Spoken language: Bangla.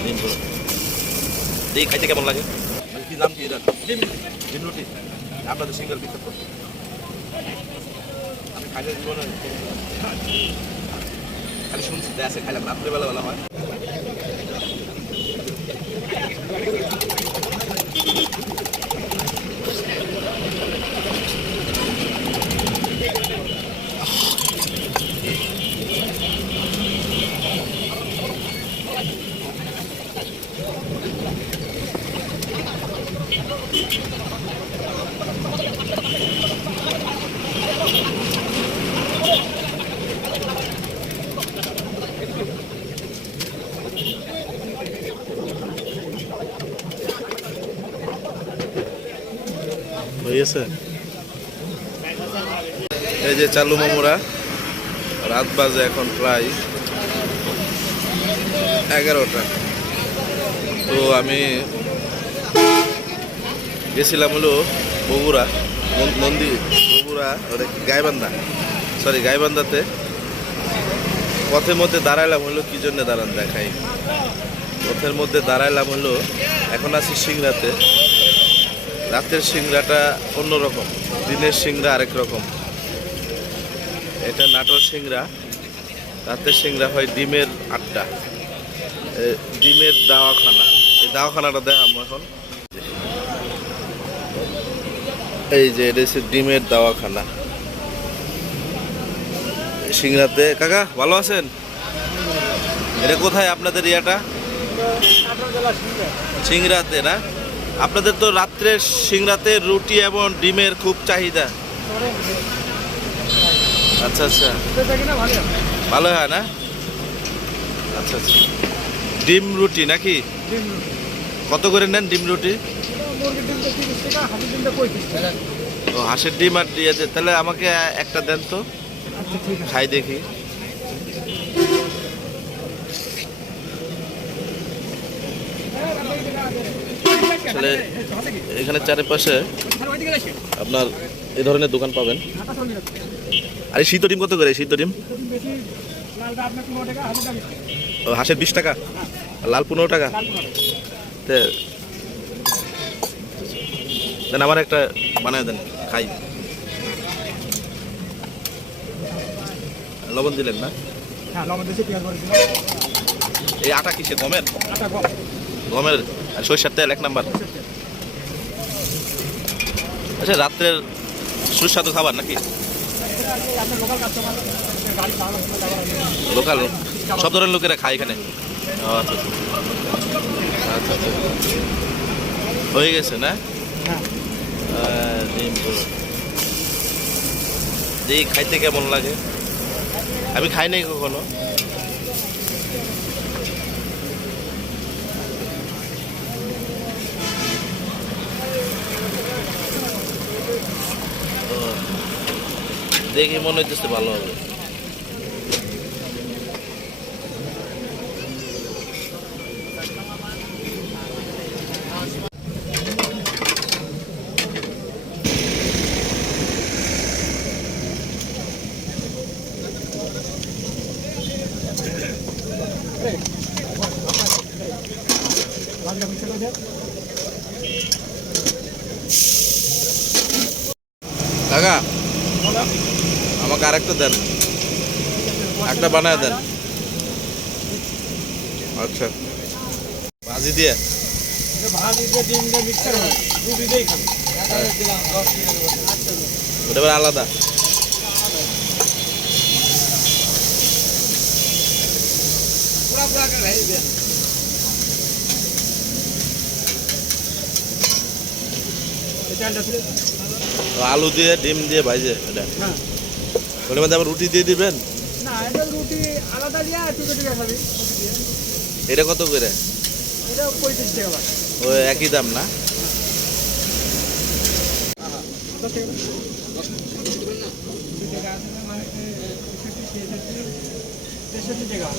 ডিম খাইতে কেমন লাগে? কি নাম কি এটা ডিম রুটি আপনাদের সিঙ্গেল বিখ্যাত আমি খাইলে খালি শুনছি আছে খাইলাম রাত্রেবেলা বেলা হয়। এই যে চালু মামুরা রাত বাজে এখন প্রায় এগারোটা। তো আমি গেছিলাম হলো বগুড়া, মন- নন্দী বগুড়া, ওটা গাইবান্ধা সরি গাইবান্ধাতে। পথের মধ্যে দাঁড়াইলাম হলো, কি জন্য দাঁড়ান দেখাই। পথের মধ্যে দাঁড়াইলাম হলো, এখন আছি সিংড়াতে। রাতের সিংড়াটা অন্যরকম, দিনের সিংড়া আরেক রকম। এটা নাটোর সিংড়া, রাতের সিংড়া হয় ডিমের আড্ডা ডিমের দাওয়াখানা। এই দাওয়াখানাটা দেখাম এখন। এই যে এটা হচ্ছে ডিমের দাওয়াখানা। সিংড়াতে। কাকা ভালো আছেন? এটা কোথায় আপনাদের ইয়াটা? সিংড়াতে না? আপনাদের তো রাত্রে সিংড়াতে রুটি এবং ডিমের খুব চাহিদা। আচ্ছা আচ্ছা। ভালো হয় না? আচ্ছা আচ্ছা। ডিম রুটি নাকি? কত করে নেন ডিম রুটি? ও, হাঁসের ডিম আর দিয়েছে তাহলে আমাকে একটা দেন তো। খাই দেখি। এখানে চারিপাশে আপনার এ ধরনের দোকান পাবেন। আরে শীত ডিম কত করে? শীত ডিম? হাঁসের বিশ টাকা? লাল পনেরো টাকা। দেন আমার একটা বানায় দেন খাই। লবণ দিলেন না? এই আটা কিসে গমের? গমের আর সরিষার তেল এক নাম্বার। আচ্ছা রাত্রের সুস্বাদু খাবার নাকি? লোকাল সব ধরনের লোকেরা খায় এখানে। আচ্ছা আচ্ছা। হয়ে গেছে না? আহ, ডিম খাইতে কেমন লাগে? আমি খাই নাই কখনো। দেখি মনে হইতেছে ভালো হবে। আমাকে আরেকটা দেন। একটা বানায় দেন। আচ্ছা। ভাজি দিয়ে। ওটা আলু দিয়ে ডিম দিয়ে ভাজে এটা। হ্যাঁ। ওটার মধ্যে আবার রুটি দিয়ে দিবেন? না এটা রুটি আলাদা দিয়ে আর টুকে টুকে খাবি এটা কত করে? এটা পঁয়ত্রিশ টাকা ও একই দাম না? দশ টাকা। স্টেশন থেকে গা